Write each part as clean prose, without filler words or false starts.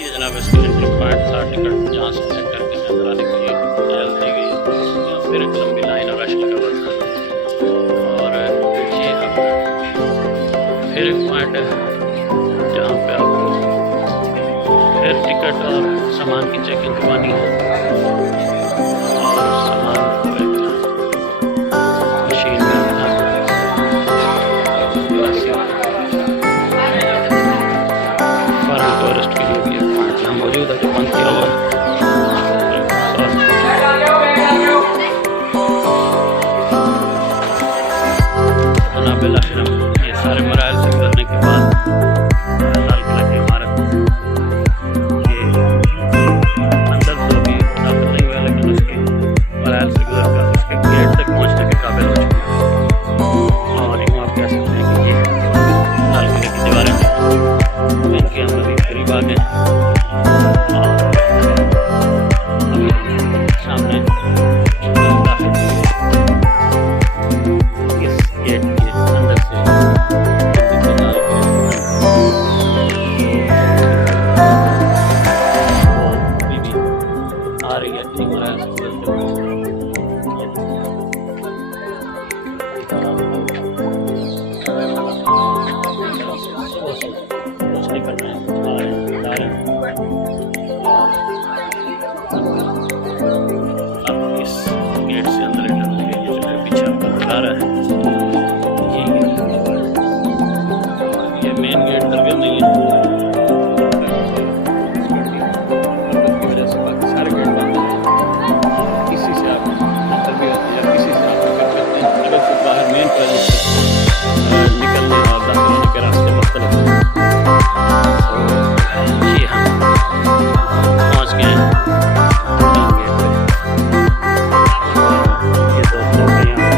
ये जनाब इसका एंट्री पॉइंट था। टिकट जहाँ से चेक करके अंदर आने के लिए एल दी गई। यहाँ फिर एक लंबी लाइन और रश लगा हुआ था। और ये अब फिर एक पॉइंट है जहाँ पे आपको फिर टिकट और सामान की चेकिंग करवानी है। और सामान को एक मशीन में फॉरेन टूरिस्ट के लिए भी एक पॉइंट यहाँ मौजूद है जो बंद किया हुआ है। ये सारे मराइल से गुजरने के बाद लाल किला की इमारत ये अंदर तो अभी दाखिल नहीं हुआ, लेकिन उसके मराइल से गुजर कर उसके गेट तक पहुँचने के काबिल हो चुके हैं। और यूँ आप कह सकते हैं कि ये लाल किले की दीवारें हैं, इनके हम अभी करीब आ गए और अभी सामने इस गेट के अंदर से आ रही है अपनी मराइल से गुजरते हुए। कुछ नहीं करना है, अब इस गेट से अंदर एंटर होंगे। ये जो है पीछे आपको नजर आ रहा है, ये मेन गेट दरगाह नहीं है। की वजह से बाकी सारे गेट बंद हैं। किसी से आप अंदर भी होते हैं या किसी से आप निकल सकते हैं। अगर फिर बाहर मेन प्रेजेंस से निकलने और दाखिल होने के रास्ते मुख्तलिफ हैं। जी हम पहुँच गए हैं मेन गेट पे। ये दोस्त लोग हैं यहाँ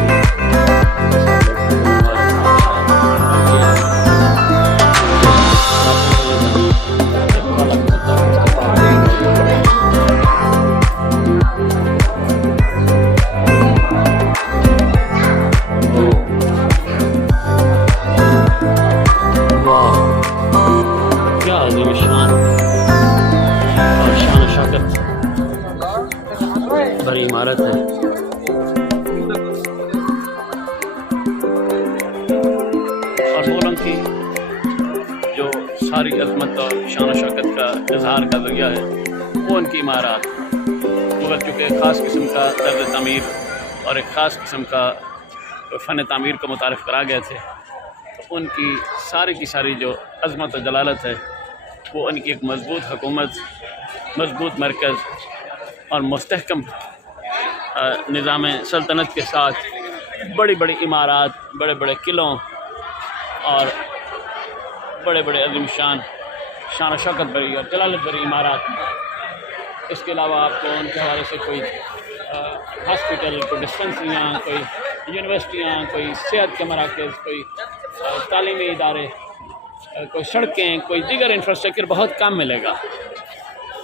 क्या अजीम शान और शान शौकत बड़ी इमारत है। और मोहरम की जो सारी अजमत और शान शौकत का इजहार का जरिया है वो उनकी इमारत, मगर चूँकि ख़ास किस्म का तर्ज तामीर और एक ख़ास किस्म का फ़न तामीर को मुतारिफ़ करा गए थे, तो उनकी सारी की सारी जो अज़मत और जलालत है वो उनकी एक मजबूत हुकूमत, मजबूत मरकज़ और मुस्तहकम निज़ाम सल्तनत के साथ बड़ी बड़ी इमारत, बड़े बड़े किलों और बड़े बड़े अज़ीम शान शौकत भरी और जलालत भरी इमारत। इसके अलावा आपको उनके हवाले से कोई हॉस्पिटल, कोई डिस्पेंसरियाँ, कोई यूनिवर्सिटियाँ, कोई सेहत के मराकज़, कोई तालीमी इदारे, कोई सड़कें, कोई दीगर इंफ्रास्ट्रक्चर बहुत कम मिलेगा।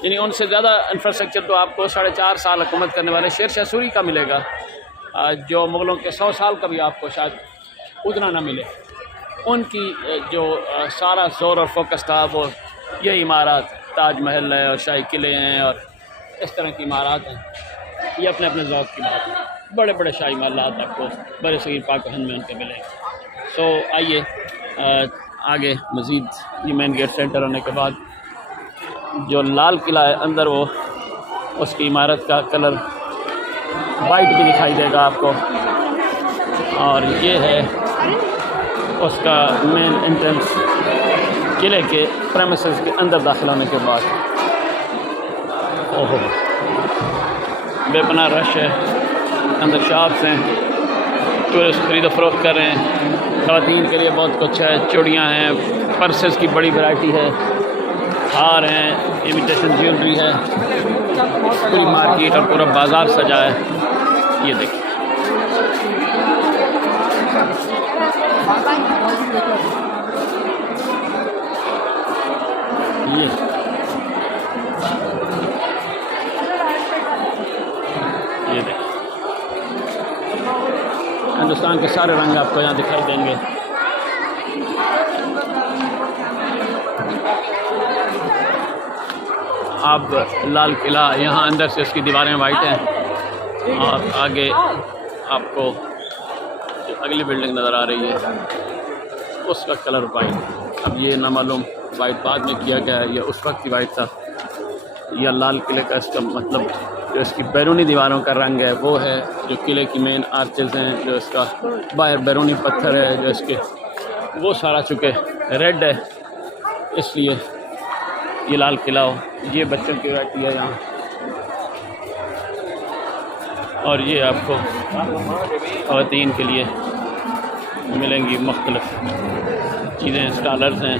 यानी उनसे ज़्यादा इंफ्रास्ट्रक्चर तो आपको 4.5 साल हुकूमत करने वाले शेर शाह सूरी का मिलेगा, जो मुग़लों के 100 साल का भी आपको शायद उतना ना मिले। उनकी जो सारा ज़ोर और फोकस था वो यही इमारत, ताज महल है और शाही किले हैं और इस तरह की इमारत हैं। ये अपने अपने ज़ौक़ की बात है। बड़े बड़े शाही महलात आपको बड़े सगीर पाक व हिंद में उनके मिलेंगे। सो आइए आगे मज़ीद ये मेन गेट से एंटर होने के बाद जो लाल किला है अंदर, वो उसकी इमारत का कलर वाइट भी दिखाई देगा आपको। और ये है उसका मेन एंट्रेंस किले के प्रेमिसेस के अंदर दाखिल होने के बाद। ओहो बेपनाह रश है, अंदर शॉप्स हैं, टूरिस्ट खरीद फरोख्त कर रहे हैं। ख़वातीन के लिए बहुत कुछ है, चूड़ियाँ हैं, पर्सेस की बड़ी वैरायटी है, हार हैं, इमिटेशन ज्वेलरी है, पूरी मार्केट और पूरा बाज़ार सजा है। ये देखिए ये देखिए हिंदुस्तान के सारे रंग आपको यहाँ दिखाई देंगे। अब लाल किला, यहाँ अंदर से इसकी दीवारें वाइट हैं और आगे आपको जो अगली बिल्डिंग नज़र आ रही है उसका कलर वाइट। अब ये ना मालूम वाइट बाद में किया गया है या उस वक्त की वाइट था। यह लाल किले का इसका मतलब जो इसकी बैरूनी दीवारों का रंग है वो है, जो किले की मेन आर्चेज़ हैं, जो इसका बाहर बैरूनी पत्थर है जो इसके, वो सारा चुके रेड है, इसलिए ये लाल किला हो। ये बच्चों की वैरायटी है यहाँ, और ये आपको ख़वातीन के लिए मिलेंगी मुख्तलिफ चीज़ें, स्टॉलर्स हैं,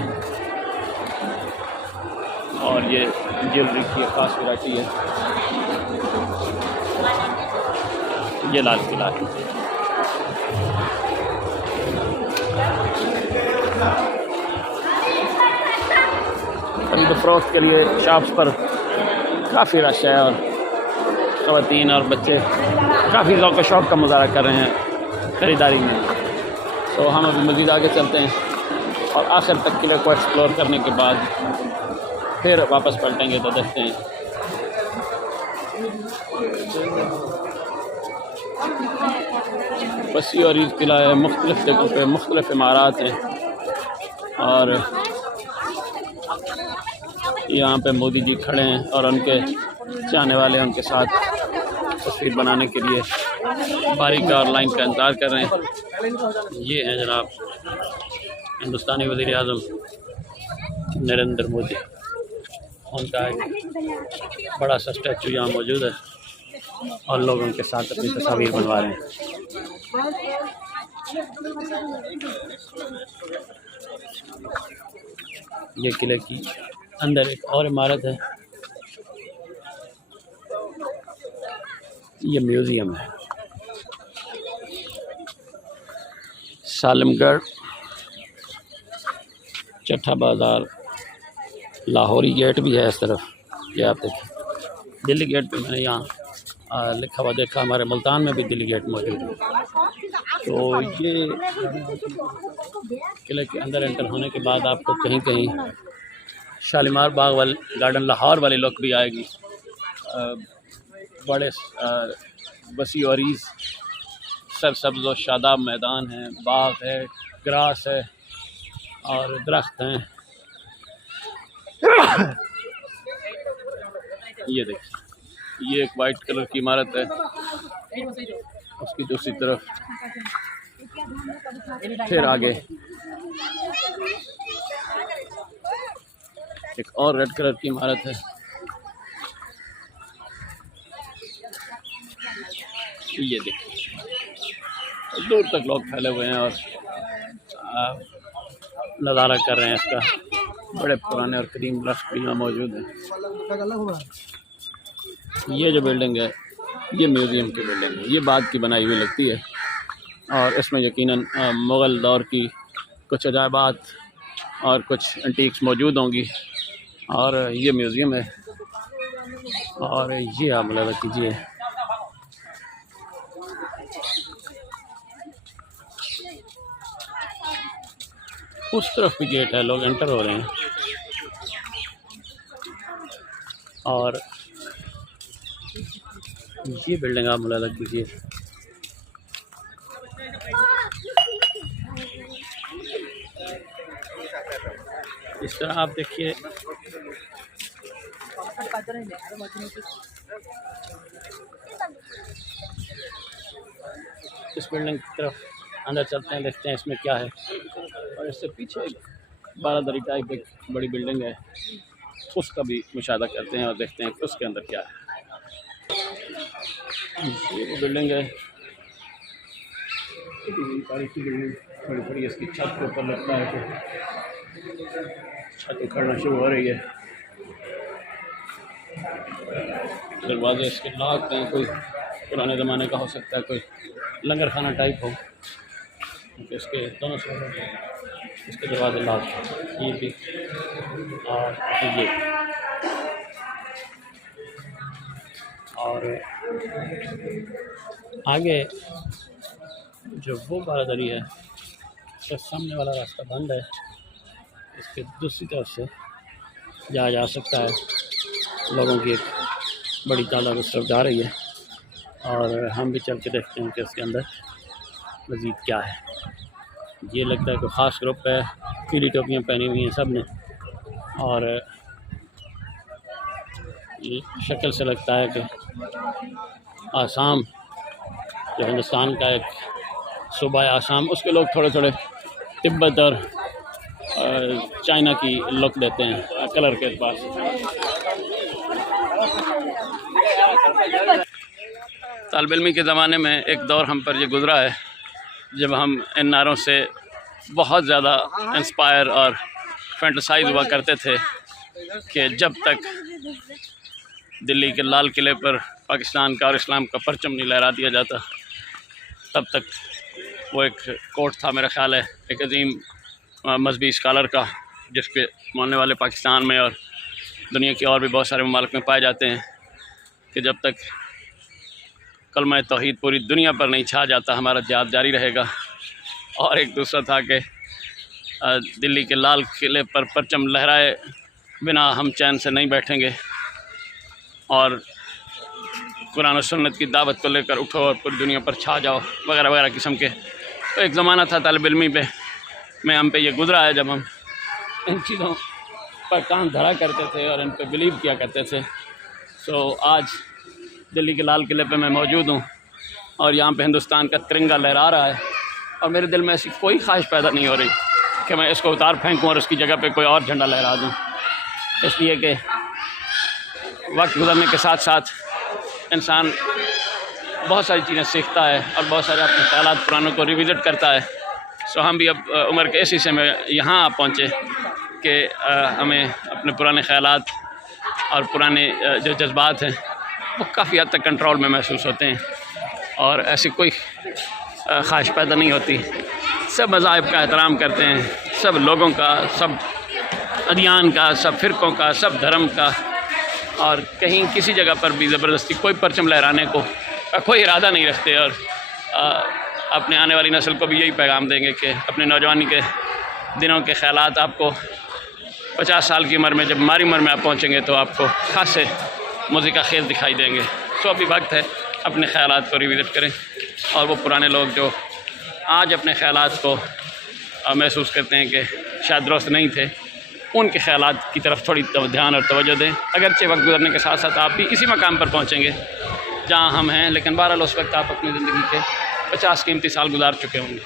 और ये ज्वेलरी की ख़ास वैरायटी है। ये लाल किला है। खरीद फरोख्त के लिए शॉप्स पर काफ़ी रश है और ख़वातीन और बच्चे काफ़ी ज़ौक़ शौक़ का मुज़ाहरा कर रहे हैं ख़रीदारी में। तो हम अभी मज़ीद आगे चलते हैं और आखिर तक किले को एक्सप्लोर करने के बाद फिर वापस पलटेंगे तो देखते हैं। वसी और ईद किला है, मुख्तलिफ़ जगहों पर मुख्तलिफ़ इमारत हैं, और यहाँ पे मोदी जी खड़े हैं और उनके चाहने वाले उनके साथ तस्वीर बनाने के लिए बारीक और लाइन का इंतज़ार कर रहे हैं। ये हैं जनाब हिंदुस्तानी वज़ीर आज़म नरेंद्र मोदी, उनका एक बड़ा सा स्टैचू यहाँ मौजूद है और लोग उनके साथ अपनी तस्वीर बनवा रहे हैं। ये किले की अंदर एक और इमारत है, ये म्यूज़ियम है। सालिमगढ़, चट्ठा बाज़ार, लाहौरी गेट भी है इस तरफ, ये आप देखिए। दिल्ली गेट पे मैंने यहाँ लिखा हुआ देखा, हमारे मुल्तान में भी दिल्ली गेट मौजूद है। तो ये किले के अंदर एंटर होने के बाद आपको कहीं कहीं शालीमार बाग वाली गार्डन लाहौर वाली लुक भी आएगी। बड़े वसी और सरसब्ज़ और शादाब मैदान है, बाग है, ग्रास है और दरख्त हैं। ये देखिए, ये एक वाइट कलर की इमारत है, उसकी दूसरी तरफ फिर आगे एक और रेड कलर की इमारत है। ये देखिए, दूर तक लोग फैले हुए हैं और नज़ारा कर रहे हैं इसका। बड़े पुराने और करीम दरख्त भी यहाँ मौजूद हैं। ये जो बिल्डिंग है ये म्यूज़ियम की बिल्डिंग है, ये बाद की बनाई हुई लगती है और इसमें यकीनन मुग़ल दौर की कुछ अजायबात और कुछ एंटीक्स मौजूद होंगी, और ये म्यूज़ियम है। और ये आप मुलाज़ा कीजिए, उस तरफ भी गेट है, लोग एंटर हो रहे हैं। और ये बिल्डिंग आप मुलाज़ा कीजिए, इस तरह आप देखिए। इस बिल्डिंग की तरफ अंदर चलते हैं, देखते हैं इसमें क्या है। और इससे पीछे एक बारादरी टाइप एक बड़ी बिल्डिंग है, उसका भी मुशाहदा करते हैं और देखते हैं कि उसके अंदर क्या है। ये वो बिल्डिंग है, तारीखी बिल्डिंग, बड़ी बड़ी। इसकी छत के ऊपर लगता है कि छत उखड़ना शुरू हो रही है। दरवाजे इसके लॉक हैं, कोई पुराने ज़माने का हो सकता है, कोई लंगर खाना टाइप हो, क्योंकि इसके दोनों साइड इसके दरवाजे लॉक हैं। ये भी और ये, और आगे जो वो बारादरी है उसके सामने वाला रास्ता बंद है, इसके दूसरी तरफ से जाया जा सकता है। लोगों की एक बड़ी तादाद उस तरफ जा रही है और हम भी चल के देखते हैं कि उसके अंदर मज़ीद क्या है। ये लगता है कोई ख़ास ग्रुप है, पीली टोपियाँ पहनी हुई हैं सब ने और ये शक्ल से लगता है कि आसाम जो हिंदुस्तान का एक सूबा है आसाम, उसके लोग थोड़े थोड़े तिब्बत और चाइना की लुक देते हैं कलर के एतबार से। तालिब इल्मी के ज़माने में एक दौर हम पर ये गुज़रा है जब हम इन नारों से बहुत ज़्यादा इंस्पायर और फैंटसाइज हुआ करते थे कि जब तक दिल्ली के लाल किले पर पाकिस्तान का और इस्लाम का परचम नहीं लहरा दिया जाता तब तक वो एक कोट था, मेरा ख़्याल है एक अजीम मजहबी स्कॉलर का, जिसके मानने वाले पाकिस्तान में और दुनिया के और भी बहुत सारे ममालिक में पाए जाते हैं कि जब तक कलमा तौहीद पूरी दुनिया पर नहीं छा जाता हमारा जिहाद जारी रहेगा। और एक दूसरा था कि दिल्ली के लाल किले पर परचम लहराए बिना हम चैन से नहीं बैठेंगे और कुरान और सुन्नत की दावत को लेकर उठो और पूरी दुनिया पर छा जाओ वगैरह वगैरह किस्म के। तो एक ज़माना था तालिब इल्मी पे में हम पे ये गुज़रा है जब हम इन चीज़ों पर कान धरा करते थे और इन पे बिलीव किया करते थे। सो आज दिल्ली के लाल किले पे मैं मौजूद हूँ और यहाँ पे हिंदुस्तान का तिरंगा लहरा रहा है और मेरे दिल में ऐसी कोई ख्वाहिश पैदा नहीं हो रही कि मैं इसको उतार फेंकूँ और उसकी जगह पे कोई और झंडा लहरा दूँ, इसलिए कि वक्त गुजरने के साथ साथ इंसान बहुत सारी चीज़ें सीखता है और बहुत सारे अपने ख्यालात पुरानों को रिविज़िट करता है। सो हम भी अब उम्र के इस हिस्से में यहाँ आ पहुँचे कि हमें अपने पुराने ख्यालात और पुराने जो जज्बात हैं वो काफ़ी हद तक कंट्रोल में महसूस होते हैं और ऐसी कोई ख्वाहिश पैदा नहीं होती। सब मज़ाहिब का एहतराम करते हैं, सब लोगों का, सब अदियान का, सब फ़िरक़ों का, सब धर्म का, और कहीं किसी जगह पर भी ज़बरदस्ती कोई परचम लहराने को कोई इरादा नहीं रखते। और अपने आने वाली नस्ल को भी यही पैगाम देंगे कि अपने नौजवानी के दिनों के ख़यालात आपको 50 साल की उम्र में, जब हमारी उम्र में आप पहुँचेंगे तो आपको खासे मुझे का खेल दिखाई देंगे। सो अभी वक्त है अपने ख़यालात को रिविज़िट करें और वो पुराने लोग जो आज अपने ख़यालात को महसूस करते हैं कि शायद दुरुस्त नहीं थे, उनके ख़यालात की तरफ थोड़ी ध्यान और तवज्जो दें। अगरचे वक्त गुजरने के साथ साथ आप भी इसी मकाम पर पहुँचेंगे जहाँ हम हैं, लेकिन बहरहाल उस वक्त आप अपनी ज़िंदगी के 50 कीमती साल गुजार चुके होंगे।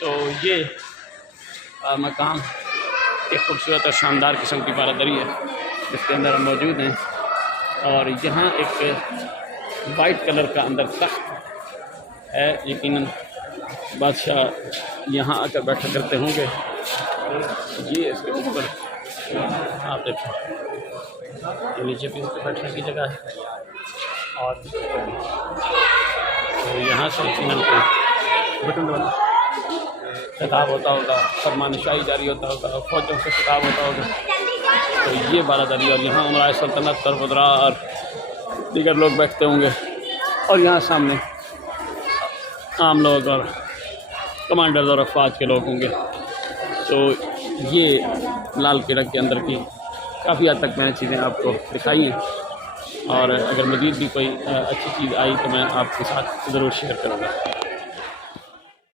तो ये मकाम एक खूबसूरत और शानदार किस्म की बारादरी है जिसके अंदर हम मौजूद हैं और यहाँ एक वाइट कलर का अंदर तख्त है। यकीनन बादशाह यहाँ आकर बैठा करते होंगे। ये इसके ऊपर आप देखें, ये नीचे भी इसके बैठने की जगह है और तो यहाँ से यकीनन बटन खिताब होता होगा, फरमानशाही जारी होता होगा, फौजों से खिताब होता होगा। तो ये बारादरी और यहाँ उमराए सल्तनत और वज़रा और दीगर लोग बैठते होंगे और यहाँ सामने आम लोग और कमांडर्स और अफवाज के लोग होंगे। तो ये लाल किला के अंदर की काफ़ी हद तक मैंने चीज़ें आपको दिखाई हैं और अगर मज़ीद भी कोई अच्छी चीज़ आई तो मैं आपके साथ ज़रूर शेयर करूँगा।